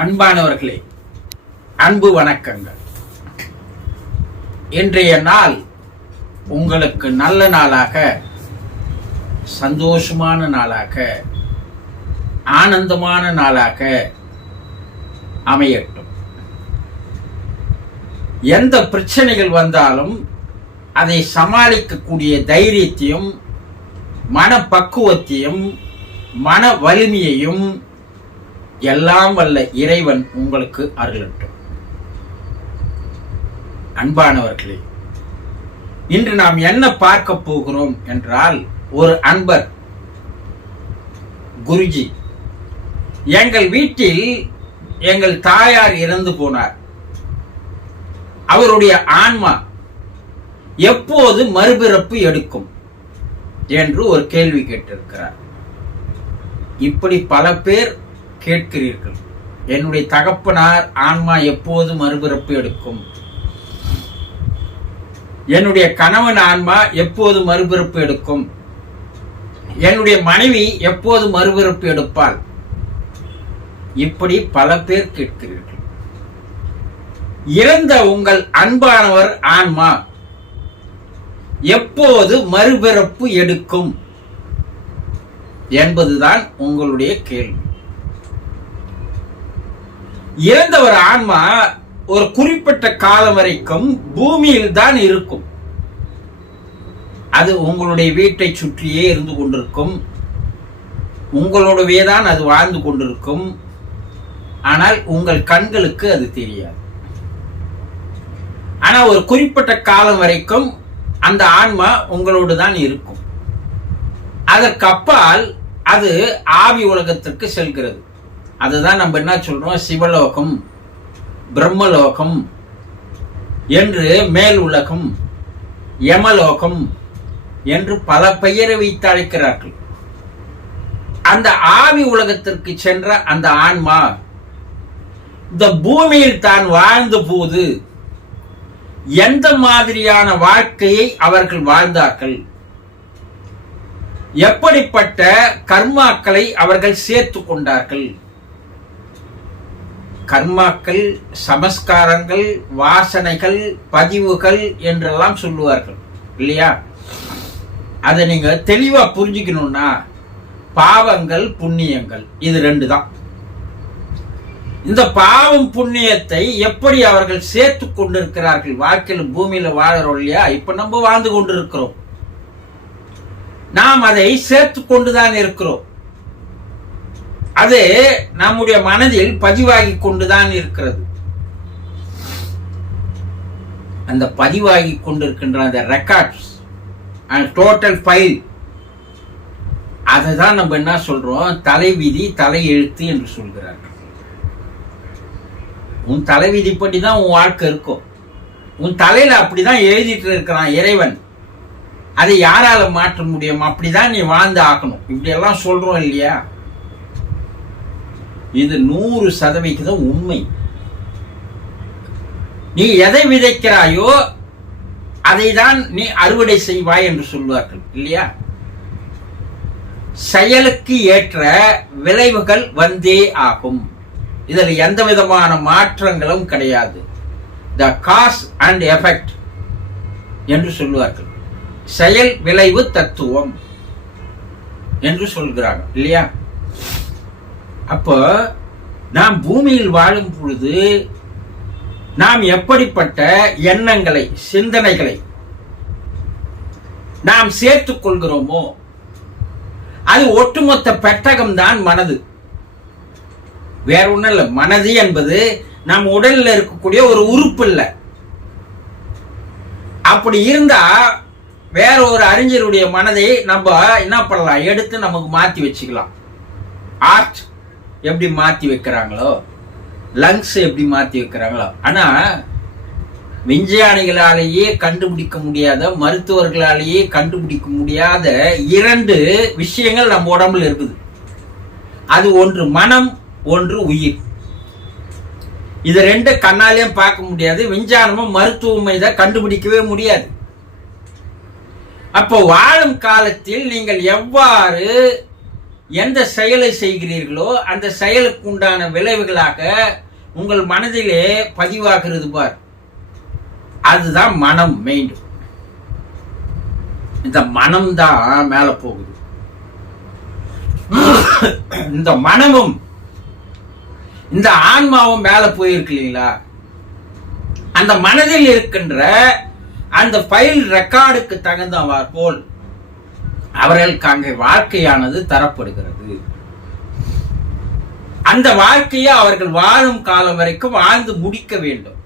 அன்பானவர்களே, அன்பு வணக்கங்கள். இன்றைய நாள் உங்களுக்கு நல்ல நாளாக, சந்தோஷமான நாளாக, ஆனந்தமான நாளாக அமையட்டும். எந்த பிரச்சனைகள் வந்தாலும் அதை சமாளிக்கக்கூடிய தைரியத்தையும் மனப்பக்குவத்தையும் மன வலிமையையும் எல்லாம் வல்ல இறைவன் உங்களுக்கு அருளட்டும். அன்பானவர்களே, இன்று நாம் என்ன பார்க்க போகிறோம் என்றால், ஒரு அன்பர் குருஜி, எங்கள் வீட்டில் எங்கள் தாயார் இறந்து போனார். அவருடைய ஆன்மா எப்போது மறுபிறப்பு எடுக்கும் என்று ஒரு கேள்வி கேட்டிருக்கிறார். இப்படி பல பேர் கேட்கிறீர்கள். என்னுடைய தகப்பனார் ஆன்மா எப்போது மறுபிறப்பு எடுக்கும், என்னுடைய கணவன் ஆன்மா எப்போது மறுபிறப்பு எடுக்கும், என்னுடைய மனைவி எப்போது மறுபிறப்பு எடுப்பாள், இப்படி பல பேர் கேட்கிறீர்கள். இறந்த உங்கள் அன்பானவர் ஆன்மா எப்போது மறுபிறப்பு எடுக்கும் என்பதுதான் உங்களுடைய கேள்வி. இறந்தவர் ஆன்மா ஒரு குறிப்பிட்ட காலம் வரைக்கும் பூமியில் தான் இருக்கும். அது உங்களுடைய வீட்டை சுற்றியே இருந்து கொண்டிருக்கும், உங்களோடவே தான் அது வாழ்ந்து கொண்டிருக்கும். ஆனால் உங்கள் கண்களுக்கு அது தெரியாது. ஆனா ஒரு குறிப்பிட்ட காலம் வரைக்கும் அந்த ஆன்மா உங்களோடு தான் இருக்கும். அதற்கு அப்பால் அது ஆவி உலகத்திற்கு செல்கிறது. அதுதான் நம்ம என்ன சொல்றோம், சிவலோகம், பிரம்மலோகம் என்று, மேல் உலகம், யமலோகம் என்று பல பெயரை வைத்து அழைக்கிறார்கள். அந்த ஆவி உலகத்திற்கு சென்ற அந்த ஆன்மா இந்த பூமியில் தான் வாழ்ந்த போது எந்த மாதிரியான வாழ்க்கையை அவர்கள் வாழ்ந்தார்கள், எப்படிப்பட்ட கர்மாக்களை அவர்கள் சேர்த்து கொண்டார்கள், கர்மாக்கள், சமஸ்காரங்கள், வாசனைகள், பதிவுகள் என்றெல்லாம் சொல்லுவார்கள் இல்லையா? அதை நீங்க தெளிவா புரிஞ்சுக்கணும்னா, பாவங்கள், புண்ணியங்கள், இது ரெண்டு தான். இந்த பாவம் புண்ணியத்தை எப்படி அவர்கள் சேர்த்து கொண்டிருக்கிறார்கள் வாழ்க்கையில், பூமியில வாழறோம் இல்லையா? இப்ப நம்ம வாழ்ந்து கொண்டிருக்கிறோம். நாம் அதை சேர்த்து கொண்டுதான் இருக்கிறோம். அது நம்முடைய மனதில் பதிவாகி கொண்டுதான் இருக்கிறது. அந்த பதிவாகி கொண்டிருக்கின்ற அந்த ரெக்கார்ட்ஸ் அண்ட் டோட்டல் ஃபைல், அதுதான் நம்ம என்ன சொல்றோம், தலைவிதி, தலை எழுத்து என்று சொல்கிறார்கள். உன் தலைவிதிப்படி தான் உன் வாழ்க்கை இருக்கும். உன் தலையில அப்படிதான் எழுதிட்டு இருக்கிறான் இறைவன். அதை யாரால மாற்ற முடியும்? அப்படிதான் நீ வாழ்ந்து ஆக்கணும். இப்படி எல்லாம் சொல்றோம் இல்லையா? இது 100% உண்மை. நீ எதை விதைக்கிறாயோ அதை தான் நீ அறுவடை செய்வாய் என்று சொல்வார்கள் இல்லையா? செயலுக்கு ஏற்ற விளைவுகள் வந்தே ஆகும். இதில் எந்த விதமான மாற்றங்களும் கிடையாது. த காஸ் அண்ட் எஃபெக்ட் என்று சொல்லுவார்கள். செயல் விளைவு தத்துவம் என்று சொல்கிறாங்க இல்லையா? அப்போ நாம் பூமியில் வாழும் பொழுது நாம் எப்படிப்பட்ட எண்ணங்களை, சிந்தனைகளை நாம் சேர்த்துக் கொள்கிறோமோ, அது ஒட்டுமொத்த பெட்டகம் தான் மனது. வேற ஒண்ணும் இல்லை. மனது என்பது நம் உடலில் இருக்கக்கூடிய ஒரு உறுப்பு இல்லை. அப்படி இருந்தா வேற ஒரு அறிஞருடைய மனதை நம்ம என்ன பண்ணலாம், எடுத்து நமக்கு மாத்தி வச்சுக்கலாம். ஆர்ட் எப்படி மாத்தி வைக்கிறாங்களோ, லங்ஸ் எப்படி மாத்தி வைக்கிறாங்களோ. ஆனா விஞ்ஞானிகளாலேயே கண்டுபிடிக்க முடியாத, மருத்துவர்களாலேயே கண்டுபிடிக்க முடியாத 2 விஷயங்கள் நம்ம உடம்புல இருக்குது. அது ஒன்று மனம், ஒன்று உயிர். இது 2 கண்ணாலையும் பார்க்க முடியாது. விஞ்ஞானமும் மருத்துவமும் இதை கண்டுபிடிக்கவே முடியாது. அப்போ வாழும் காலத்தில் நீங்கள் எவ்வாறு எந்த செயலை செய்கிறீர்களோ அந்த செயலுக்கு உண்டான விளைவுகளாக உங்கள் மனதிலே பதிவாகிறது பார், அதுதான் மனம். மெயின் இந்த மனம் தான் மேல போகுது. இந்த மனமும் இந்த ஆன்மாவும் மேல போயிருக்கு இல்லைங்களா? அந்த மனதில் இருக்கின்ற அந்த ஃபைல் ரெக்கார்டுக்கு தகுந்தவாறு போல் அவர்களுக்கு அங்கே வாழ்க்கையானது தரப்படுகிறது. அந்த வாழ்க்கையை அவர்கள் வாழும் காலம் வரைக்கும் வாழ்ந்து முடிக்க வேண்டும்.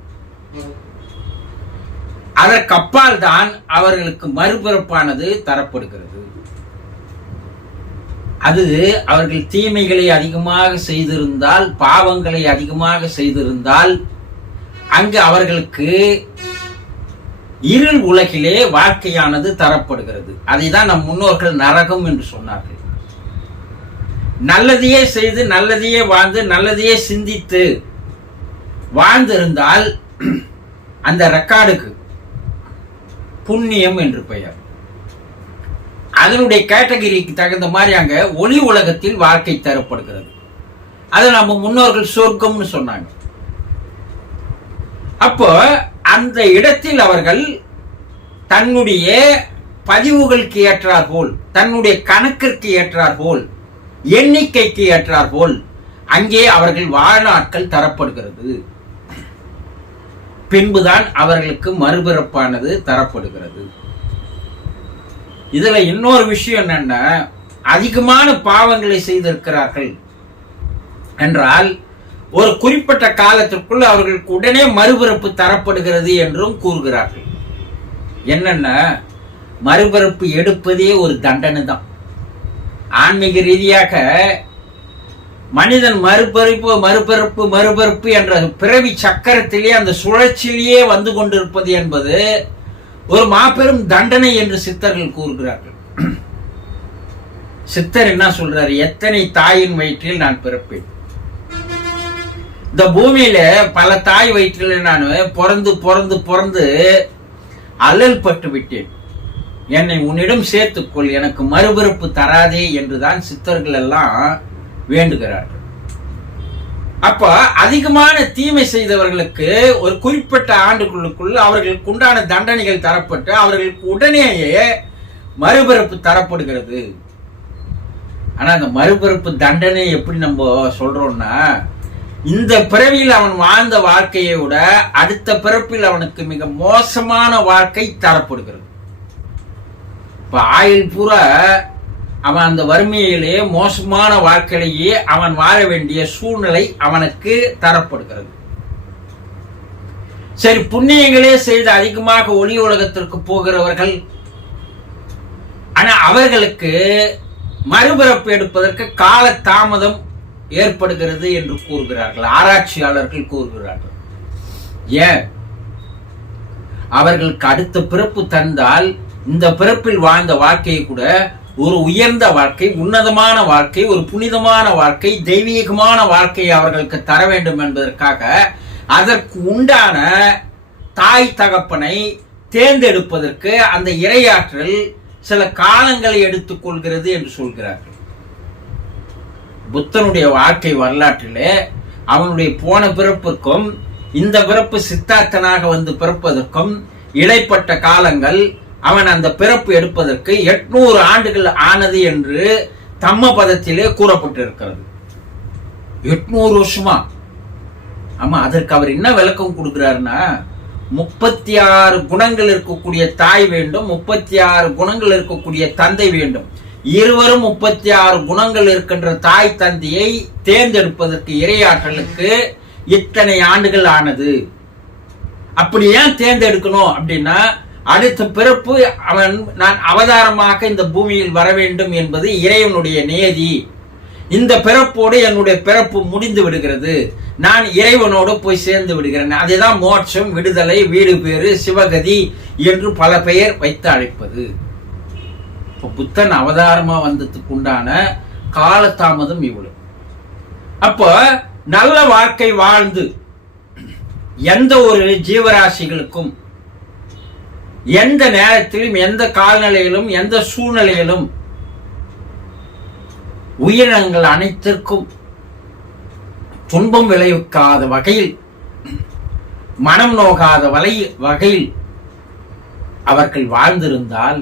அதற்கப்பால் தான் அவர்களுக்கு மறுபிறப்பானது தரப்படுகிறது. அது அவர்கள் தீமைகளை அதிகமாக செய்திருந்தால், பாவங்களை அதிகமாக செய்திருந்தால், அங்கு அவர்களுக்கு இருள் உலகிலே வாழ்க்கையானது தரப்படுகிறது. அதை தான் நம் முன்னோர்கள் நரகம் என்று சொன்னார்கள். நல்லதையே செய்து, நல்லதையே வாழ்ந்து, நல்லதையே சிந்தித்து வாழ்ந்திருந்தால் அந்த ரெக்கார்டுக்கு புண்ணியம் என்று பெயர். அதனுடைய கேட்டகரிக்கு தகுந்த மாதிரி அங்க ஒளி உலகத்தில் வாழ்க்கை தரப்படுகிறது. அதை நம்ம முன்னோர்கள் சொர்க்கம்னு சொன்னாங்க. அப்போ அந்த இடத்தில் அவர்கள் தன்னுடைய பதிவுகளுக்கு ஏற்றார் போல், தன்னுடைய கணக்கிற்கு ஏற்றார் போல், எண்ணிக்கைக்கு ஏற்றார் போல் அங்கே அவர்கள் வாழ்நாட்கள் தரப்படுகிறது. பின்புதான் அவர்களுக்கு மறுபிறப்பானது தரப்படுகிறது. இதுல இன்னொரு விஷயம் என்னன்னா, அதிகமான பாவங்களை செய்திருக்கிறார்கள் என்றால் ஒரு குறிப்பிட்ட காலத்திற்குள் அவர்களுக்கு உடனே மறுபிறப்பு தரப்படுகிறது என்றும் கூறுகிறார்கள். என்னன்னா, மறுபிறப்பு எடுப்பதே ஒரு தண்டனை தான். ஆன்மீக ரீதியாக மனிதன் மறுபிறப்பு மறுபிறப்பு மறுபிறப்பு என்ற பிறவி சக்கரத்திலே, அந்த சுழற்சியிலேயே வந்து கொண்டிருப்பது என்பது ஒரு மாபெரும் தண்டனை என்று சித்தர்கள் கூறுகிறார்கள். சித்தர் என்ன சொல்றாரு? எத்தனை தாயின் வயிற்றில் நான் பிறப்பேன். இந்த பூமியில பல தாய் வயிற்றில் நான் பிறந்து பிறந்து பிறந்து அல்லல் பட்டு விட்டேன். என்னை உன்னிடம் சேர்த்துக்கொள், எனக்கு மறுபிறப்பு தராதே என்றுதான் சித்தர்கள் எல்லாம் வேண்டுகிறார்கள். அப்ப அதிகமான தீமை செய்தவர்களுக்கு ஒரு குறிப்பிட்ட ஆண்டுகளுக்குள் அவர்களுக்கு உண்டான தண்டனைகள் தரப்பட்டு அவர்களுக்கு உடனேயே மறுபிறப்பு தரப்படுகிறது. ஆனா அந்த மறுபிறப்பு தண்டனை எப்படி நம்ம சொல்றோம்னா, இந்த பிறவியில் அவன் வாழ்ந்த வாழ்க்கையை விட அடுத்த பிறப்பில் அவனுக்கு மிக மோசமான வாழ்க்கை தரப்படுகிறது. இப்ப ஆயுள் பூரா அவன் அந்த வறுமையிலே மோசமான வாழ்க்கையிலேயே அவன் வாழ வேண்டிய சூழ்நிலை அவனுக்கு தரப்படுகிறது. சரி, புண்ணியங்களே செய்து அதிகமாக ஒளி உலகத்திற்கு போகிறவர்கள், ஆனா அவர்களுக்கு மறுபிறப்பு எடுப்பதற்கு கால தாமதம் ஏற்படுகிறது என்று கூறுகிறார்கள், ஆராய்ச்சியாளர்கள் கூறுகிறார்கள். ஏன்? அவர்களுக்கு அடுத்த பிறப்பு தந்தால் இந்த பிறப்பில் வாழ்ந்த வாழ்க்கையை கூட ஒரு உயர்ந்த வாழ்க்கை, உன்னதமான வாழ்க்கை, ஒரு புனிதமான வாழ்க்கை, தெய்வீகமான வாழ்க்கையை அவர்களுக்கு தர வேண்டும் என்பதற்காக அதற்கு உண்டான தாய் தகப்பனை தேர்ந்தெடுப்பதற்கு அந்த இறையாற்றல் சில காலங்களை எடுத்துக் கொள்கிறது என்று சொல்கிறார்கள். புத்தனுடைய வாழ்க்கை வரலாற்றிலே அவனுடைய போன பிறப்பிற்கும் இந்த பிறப்பு சித்தார்த்தனாக வந்து பிறப்பதற்கும் இடைப்பட்ட காலங்கள், அவன் அந்த பிறப்பு எடுப்பதற்கு 800 ஆண்டுகள் ஆனது என்று தம்ம பதத்திலே கூறப்பட்டிருக்கிறது. 800 வருஷமா? ஆமா, அதற்கு அவர் என்ன விளக்கம் கொடுக்கிறாருன்னா, 36 குணங்கள் இருக்கக்கூடிய தாய் வேண்டும், 36 குணங்கள் இருக்கக்கூடிய தந்தை வேண்டும். இருவரும் 36 குணங்கள் இருக்கின்ற தாய் தந்தையை தேர்ந்தெடுப்பதற்கு இறையாற்றலுக்கு இத்தனை ஆண்டுகள் ஆனது. அப்படி ஏன் தேர்ந்தெடுக்கணும் அப்படின்னா, அடுத்த பிறப்பு நான் அவதாரமாக இந்த பூமியில் வர வேண்டும் என்பது இறைவனுடைய நியதி. இந்த பிறப்போடு என்னுடைய பிறப்பு முடிந்து விடுகிறது, நான் இறைவனோடு போய் சேர்ந்து விடுகிறேன். அதுதான் மோட்சம், விடுதலை, வீடு பேறு, சிவகதி என்று பல பெயர் வைத்து அழைப்பது. இப்ப புத்தன் அவதாரமா வந்ததுக்கு உண்டான காலதாமதம் இவ்வளவு. அப்போ நல்ல வாழ்க்கை வாழ்ந்து எந்த ஒரு ஜீவராசிகளுக்கும் எந்த நேரத்திலும் எந்த காலநிலையிலும் எந்த சூழ்நிலையிலும் உயிரினங்கள் அனைத்திற்கும் துன்பம் விளைவிக்காத வகையில், மனம் நோகாத வகையில் அவர்கள் வாழ்ந்திருந்தால்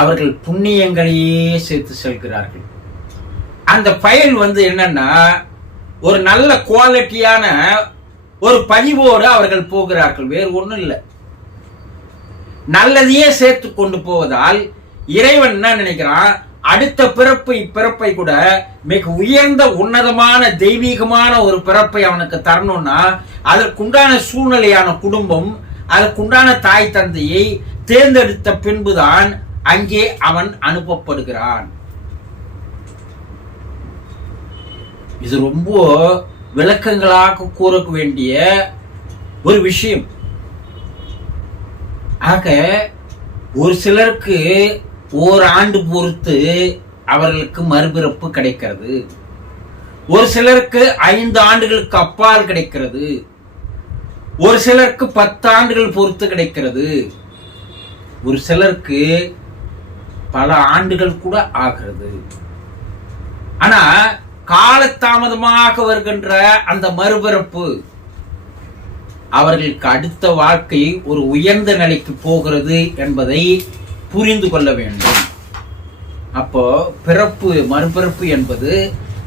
அவர்கள் புண்ணியங்களையே சேர்த்து செல்கிறார்கள். அந்த ஃபைல் என்னன்னா, ஒரு நல்ல குவாலிட்டியான ஒரு பதிவோடு அவர்கள் போகிறார்கள். வேறு ஒண்ணும் இல்லை. நல்லதையே சேர்த்து கொண்டு போவதால் இறைவன் என்ன நினைக்கிறான், அடுத்த பிறப்பு இப்பிறப்பை கூட மிக உயர்ந்த உன்னதமான தெய்வீகமான ஒரு பிறப்பை அவனுக்கு தரணும்னா அதற்குண்டான சூழ்நிலையான குடும்பம், அதற்குண்டான தாய் தந்தையை தேர்ந்தெடுத்த பின்புதான் அங்கே அவன் அனுப்பப்படுகிறான். இது ரொம்ப விளக்கங்களாக கூற வேண்டிய ஒரு விஷயம். ஆக ஒரு சிலருக்கு ஓராண்டு பொறுத்து அவர்களுக்கு மறுபிறப்பு கிடைக்கிறது, ஒரு சிலருக்கு 5 ஆண்டுகளுக்கு அப்பால் கிடைக்கிறது, ஒரு சிலருக்கு 10 ஆண்டுகள் பொறுத்து கிடைக்கிறது, ஒரு சிலருக்கு பல ஆண்டுகள் கூட ஆகிறது. ஆனா காலதாமதமாக வருகின்ற அந்த மறுபிறப்பு அவர்களுக்கு அடுத்த வாழ்க்கை ஒரு உயர்ந்த நிலைக்கு போகிறது என்பதை புரிந்து கொள்ள வேண்டும். அப்போ பிறப்பு மறுபிறப்பு என்பது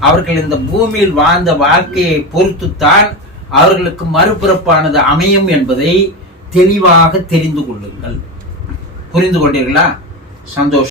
அவர்கள் இந்த பூமியில் வாழ்ந்த வாழ்க்கையை பொறுத்துத்தான் அவர்களுக்கு மறுபிறப்பானது அமையும் என்பதை தெளிவாக தெரிந்து கொள்ளுங்கள். புரிந்து கொண்டீர்களா? சந்தோஷம்.